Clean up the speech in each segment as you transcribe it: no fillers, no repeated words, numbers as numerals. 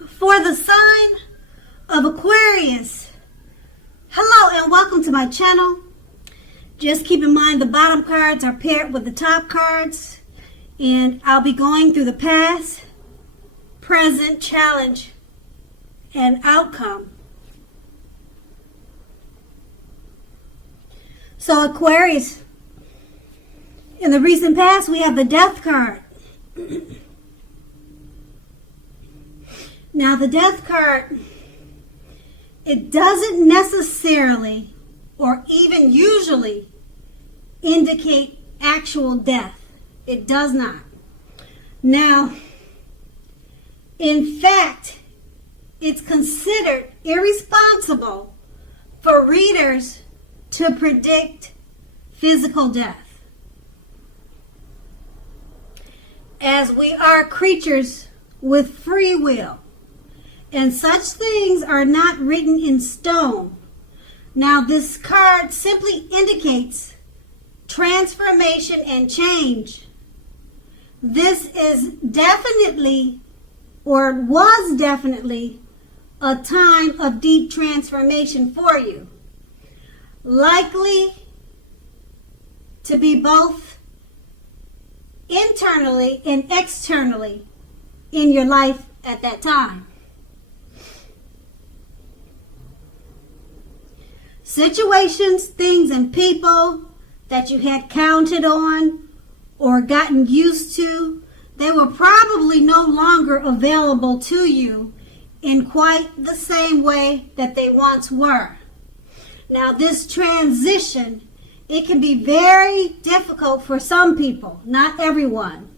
For the sign of Aquarius. Hello and welcome to my channel. Just keep in mind the bottom cards are paired with the top cards, and I'll be going through the past, present, challenge, and outcome. So Aquarius, in the recent past we have the Death card. Now the Death card, it doesn't necessarily or even usually indicate actual death. It does not. Now, in fact, it's considered irresponsible for readers to predict physical death, as we are creatures with free will. And such things are not written in stone. Now, this card simply indicates transformation and change. This is definitely, or was definitely, a time of deep transformation for you. Likely to be both internally and externally in your life at that time. Situations, things, and people that you had counted on or gotten used to, they were probably no longer available to you in quite the same way that they once were. Now, this transition, it can be very difficult for some people, not everyone.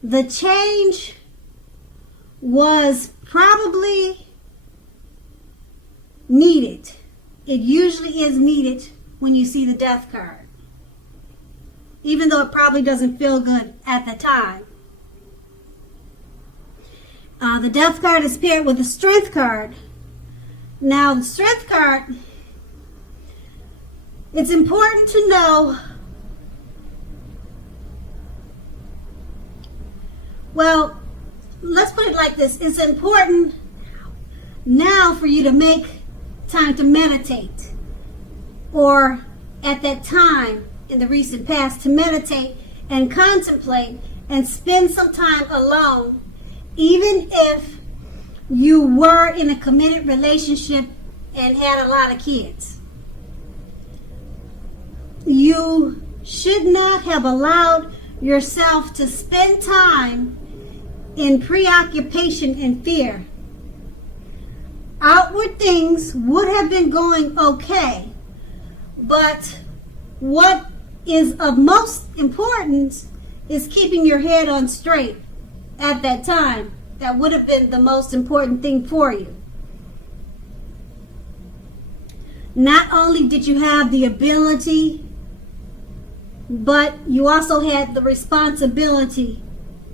The change was probably needed. It usually is needed when you see the Death card, even though it probably doesn't feel good at the time. The Death card is paired with the Strength card. Now, the Strength card, it's important to know, well, let's put it like this. It's important now for you to make time to meditate, or at that time in the recent past to meditate and contemplate and spend some time alone, even if you were in a committed relationship and had a lot of kids. You should not have allowed yourself to spend time in preoccupation and fear. Outward things would have been going okay, but what is of most importance is keeping your head on straight at that time. That would have been the most important thing for you. Not only did you have the ability, but you also had the responsibility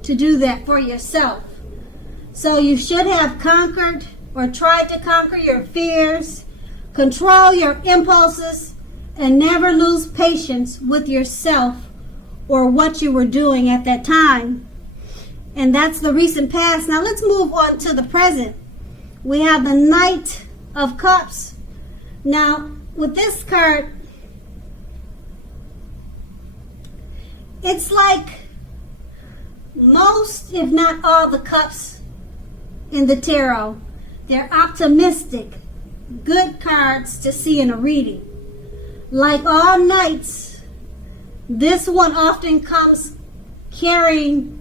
to do that for yourself. So you should have conquered or tried to conquer your fears, control your impulses, and never lose patience with yourself or what you were doing at that time. And that's the recent past. Now let's move on to the present. We have the Knight of Cups. Now, with this card, it's like most, if not all, the cups in the tarot. They're optimistic, good cards to see in a reading. Like all knights, this one often comes carrying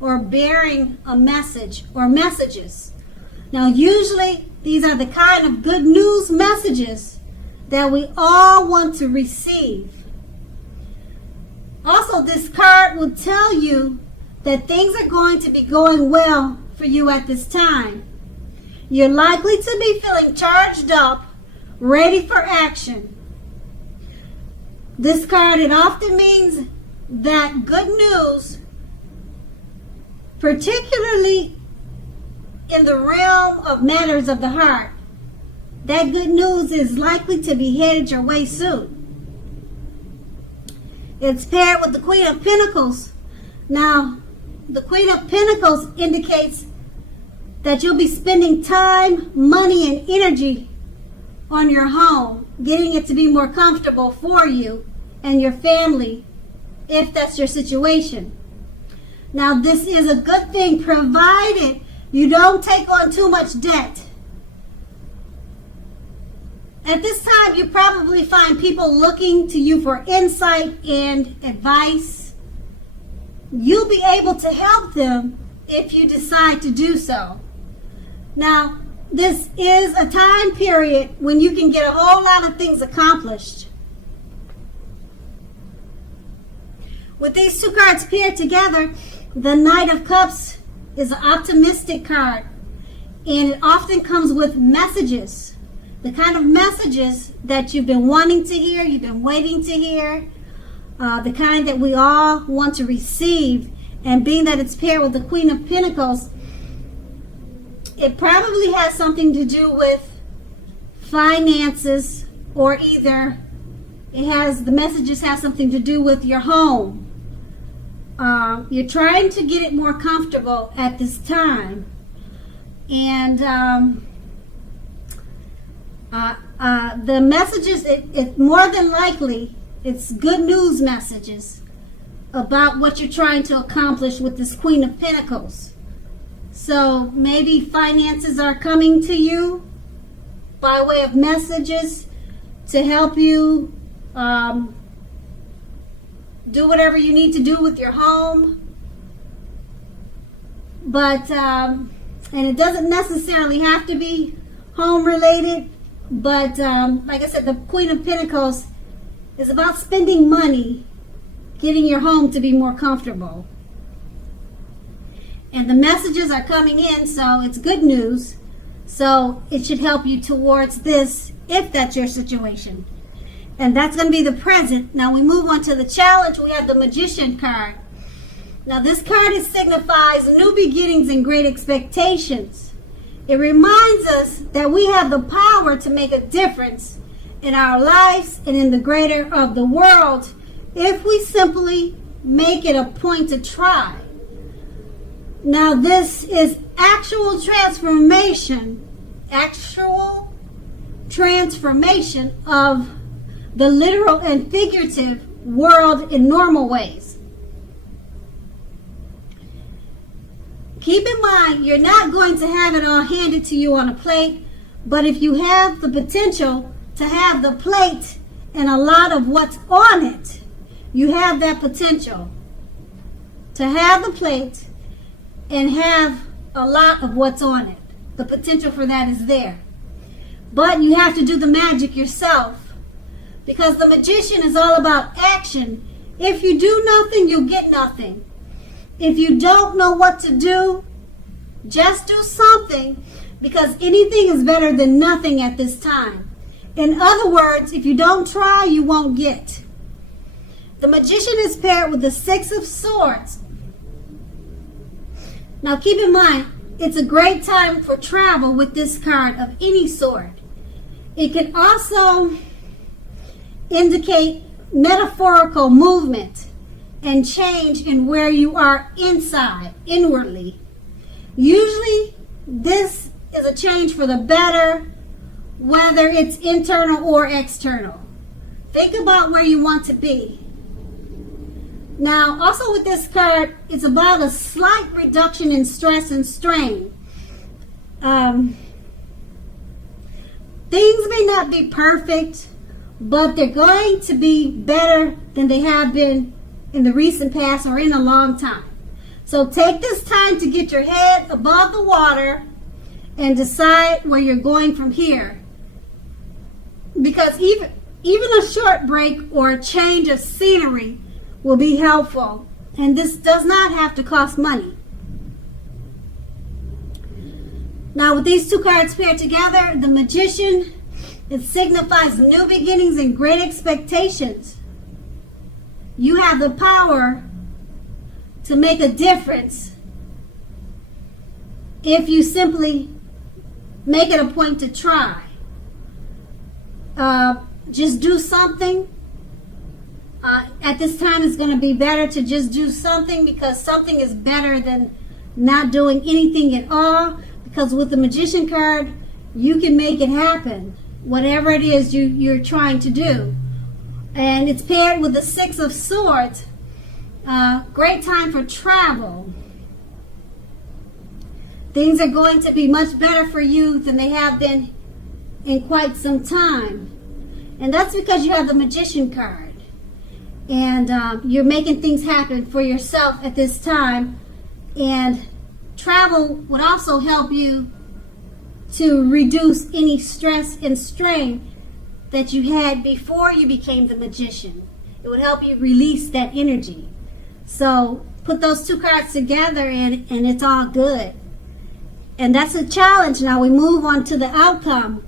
or bearing a message or messages. Now, usually these are the kind of good news messages that we all want to receive. Also, this card will tell you that things are going to be going well for you at this time. You're likely to be feeling charged up, ready for action. This card, it often means that good news, particularly in the realm of matters of the heart, that good news is likely to be headed your way soon. It's paired with the Queen of Pentacles. Now, the Queen of Pentacles indicates that you'll be spending time, money, and energy on your home, getting it to be more comfortable for you and your family, if that's your situation. Now, this is a good thing provided you don't take on too much debt. At this time, you probably find people looking to you for insight and advice. You'll be able to help them if you decide to do so. Now, this is a time period when you can get a whole lot of things accomplished. With these two cards paired together, the Knight of Cups is an optimistic card, and it often comes with messages. The kind of messages that you've been wanting to hear, you've been waiting to hear, the kind that we all want to receive. And being that it's paired with the Queen of Pentacles, it probably has something to do with finances, or either the messages have something to do with your home. You're trying to get it more comfortable at this time. And the messages, it more than likely, it's good news messages about what you're trying to accomplish with this Queen of Pentacles. So maybe finances are coming to you by way of messages to help you do whatever you need to do with your home. But, and it doesn't necessarily have to be home related, but like I said, the Queen of Pentacles is about spending money, getting your home to be more comfortable. And the messages are coming in, so it's good news. So it should help you towards this, if that's your situation. And that's going to be the present. Now we move on to the challenge. We have the Magician card. Now this card signifies new beginnings and great expectations. It reminds us that we have the power to make a difference in our lives and in the greater of the world if we simply make it a point to try. Now this is actual transformation of the literal and figurative world in normal ways. Keep in mind, you're not going to have it all handed to you on a plate, but if you have the potential to have the plate and a lot of what's on it, you have that potential to have the plate and have a lot of what's on it. The potential for that is there. But you have to do the magic yourself, because the Magician is all about action. If you do nothing, you'll get nothing. If you don't know what to do, just do something, because anything is better than nothing at this time. In other words, if you don't try, you won't get. The Magician is paired with the Six of Swords. Now keep in mind, it's a great time for travel with this card of any sort. It can also indicate metaphorical movement and change in where you are inside, inwardly. Usually, this is a change for the better, whether it's internal or external. Think about where you want to be. Now, also with this card, it's about a slight reduction in stress and strain. Things may not be perfect, but they're going to be better than they have been in the recent past or in a long time. So take this time to get your head above the water and decide where you're going from here. Because even a short break or a change of scenery will be helpful. And this does not have to cost money. Now with these two cards paired together, the Magician, it signifies new beginnings and great expectations. You have the power to make a difference if you simply make it a point to try. Just do something. At this time, it's going to be better to just do something, because something is better than not doing anything at all. Because with the Magician card, you can make it happen, whatever it is you're trying to do. And it's paired with the Six of Swords. Great time for travel. Things are going to be much better for you than they have been in quite some time. And that's because you have the Magician card. And you're making things happen for yourself at this time. And travel would also help you to reduce any stress and strain that you had before you became the Magician. It would help you release that energy. So put those two cards together and it's all good. And that's a challenge. Now we move on to the outcome.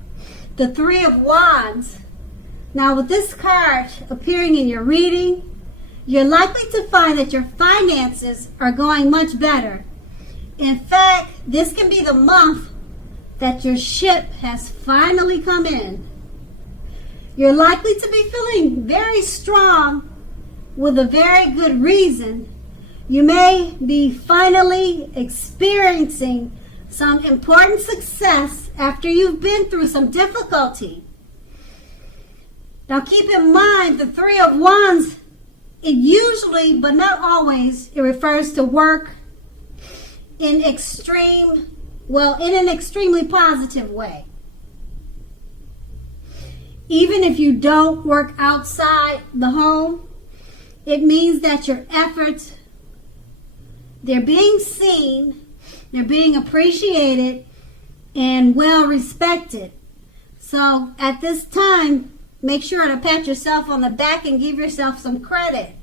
The Three of Wands. Now with this card appearing in your reading, you're likely to find that your finances are going much better. In fact, this can be the month that your ship has finally come in. You're likely to be feeling very strong with a very good reason. You may be finally experiencing some important success after you've been through some difficulty. Now keep in mind, the Three of Wands, it usually, but not always, it refers to work in an extremely positive way. Even if you don't work outside the home, it means that your efforts, they're being seen, they're being appreciated, and well respected. So at this time, make sure to pat yourself on the back and give yourself some credit.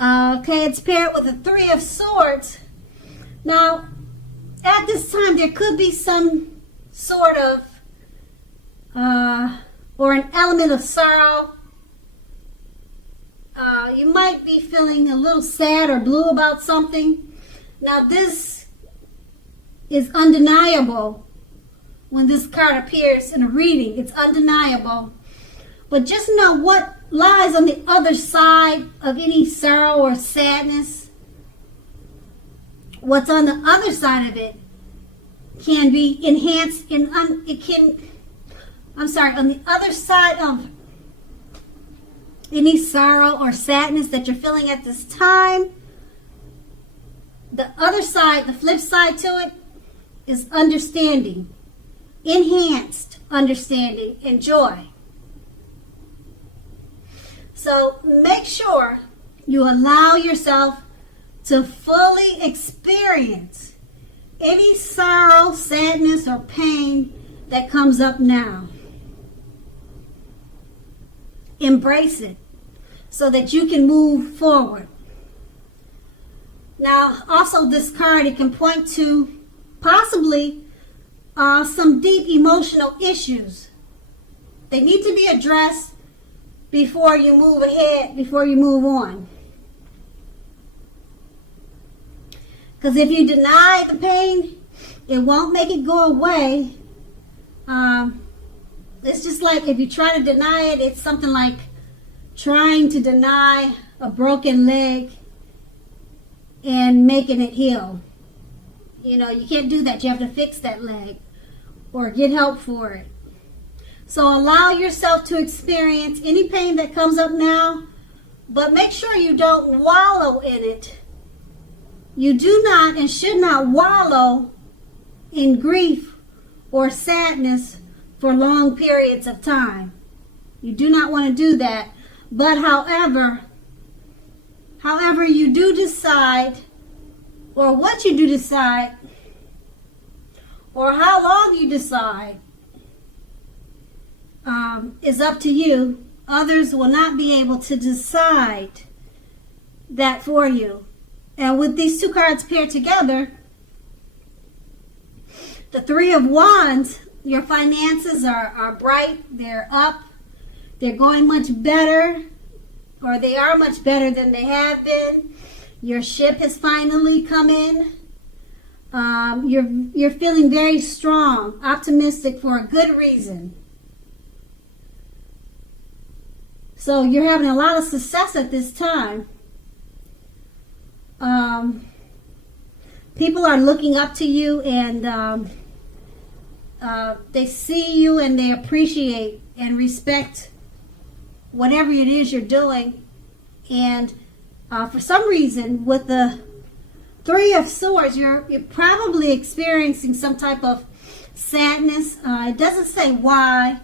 Okay, it's paired with the Three of Swords. Now, at this time, there could be some sort of, or an element of sorrow. You might be feeling a little sad or blue about something. Now, this is undeniable when this card appears in a reading. It's undeniable. But just know what lies on the other side of any sorrow or sadness. What's on the other side of it can be enhanced on the other side of any sorrow or sadness that you're feeling at this time, the other side, the flip side to it, is understanding, enhanced understanding and joy. So make sure you allow yourself to fully experience any sorrow, sadness, or pain that comes up now. Embrace it so that you can move forward. Now, also this card, it can point to possibly some deep emotional issues. They need to be addressed before you move ahead, before you move on. Because if you deny the pain, it won't make it go away. It's just like if you try to deny it, it's something like trying to deny a broken leg and making it heal. You know, you can't do that. You have to fix that leg or get help for it. So allow yourself to experience any pain that comes up now, but make sure you don't wallow in it. You do not and should not wallow in grief or sadness for long periods of time. You do not want to do that. But however you do decide, or what you do decide, or how long you decide, is up to you. Others will not be able to decide that for you. And with these two cards paired together, the Three of Wands, your finances are bright, they're up, they're going much better, or they are much better than they have been. Your ship has finally come in. You're feeling very strong, optimistic for a good reason. So you're having a lot of success at this time. people are looking up to you, and they see you and they appreciate and respect whatever it is you're doing. And for some reason, with the Three of Swords, you're probably experiencing some type of sadness. It doesn't say why,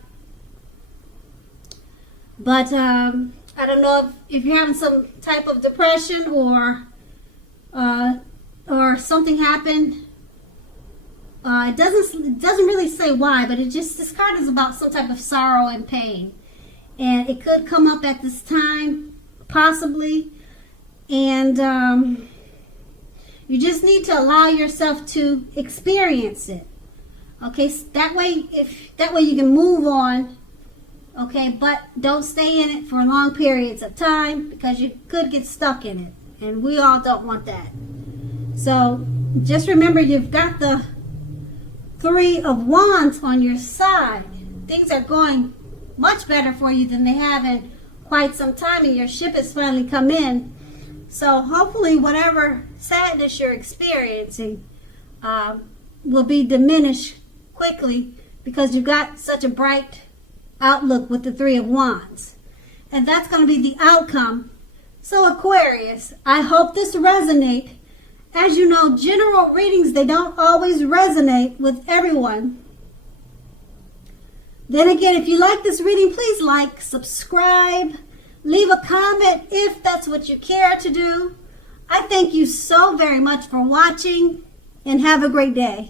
but I don't know if you're having some type of depression or something happened. It doesn't really say why, but this card is about some type of sorrow and pain, and it could come up at this time, possibly, and you just need to allow yourself to experience it. Okay, so that way you can move on. Okay, but don't stay in it for long periods of time, because you could get stuck in it, and we all don't want that. So just remember, you've got the Three of Wands on your side. Things are going much better for you than they have in quite some time, and your ship has finally come in. So hopefully whatever sadness you're experiencing will be diminished quickly, because you've got such a bright outlook with the Three of Wands. And that's going to be the outcome. So Aquarius, I hope this resonates. As you know, general readings, they don't always resonate with everyone. Then again, if you like this reading, please like, subscribe, leave a comment if that's what you care to do. I thank you so very much for watching, and have a great day.